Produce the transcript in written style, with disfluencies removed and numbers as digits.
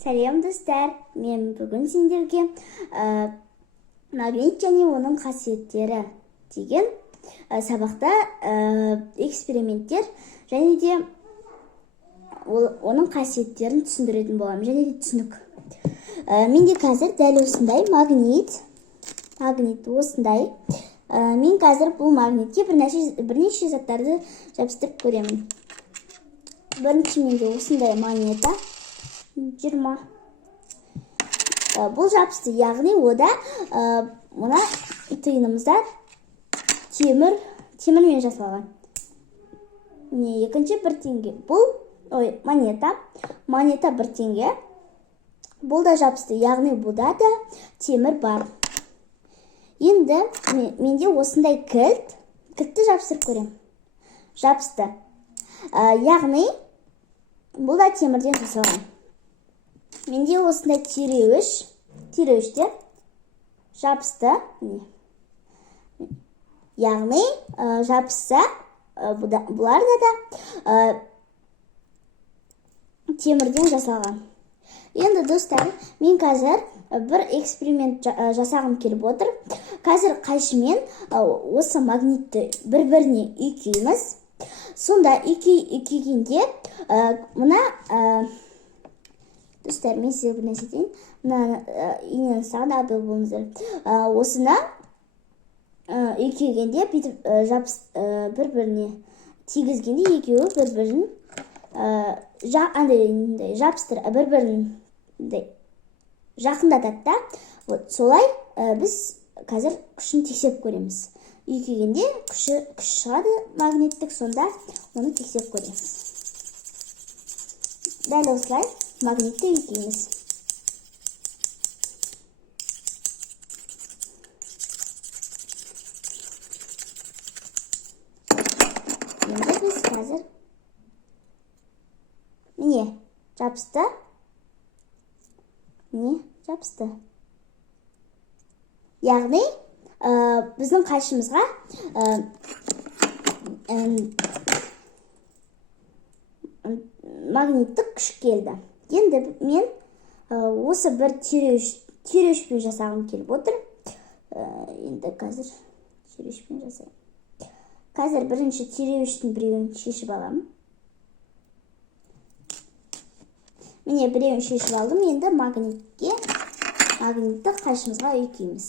Сәлем достар, мен бүгін сендерге магнит және оның қасиеттері деген сабақта эксперименттер және де оның қасиеттерін түсіндіретін боламын, және де түсінік. Менде қазір дәл осындай магнит осындай. Мен қазір бұл магнитке бірнеше заттарды жабыстырып көремін. Бірінші менде осындай монета 20. Бұл жабысты, яғни ода мына тиынымызда темірмен жасалған. Міне екінші 1 теңге. Бұл монета 1 теңге. Бұл да жабысты, яғни бұда да темір бар. Енді менде осындай кілтті жабыстырып көрем. Жабысты. Яғни бұл да темірден жасалған. Менде осындай тиреуіште жабысты. Яғни жабысса бұларда да темірден жасалған. Енді достар, мен қазір бір эксперимент жасағым келіп отыр. Қазір қайшымен осы магнитті бір-біріне үйкейміз. Сонда үйкейгенде мұна достар, мен сізге бір нәрсе дейін. Мұна инені саған абыл болыңыздар. Осына үйкейгенде бір-біріне тигізгенде екеуі бір-бірін жабыстыр, бір-бірін жақындатады да. Солай біз қазір күшін тексеріп көреміз. Үйкегенде күш шығады магниттік, сонда оны тексеріп көреміз. Дәл осылай магнитті үйкейміз. Енді біз қазір міне жабысты. Яғни біздің қайшымызға магниттік күш келді. Енді мен осы бір тиреуішпен жасағым келіп отыр. Енді қазір тиреуішпен жасайым. Қазір бірінші тиреуіштің біреуін шешіп аламын. Міне біреуін шешіп алдым. Енді магнитті қайшымызға үйкейміз.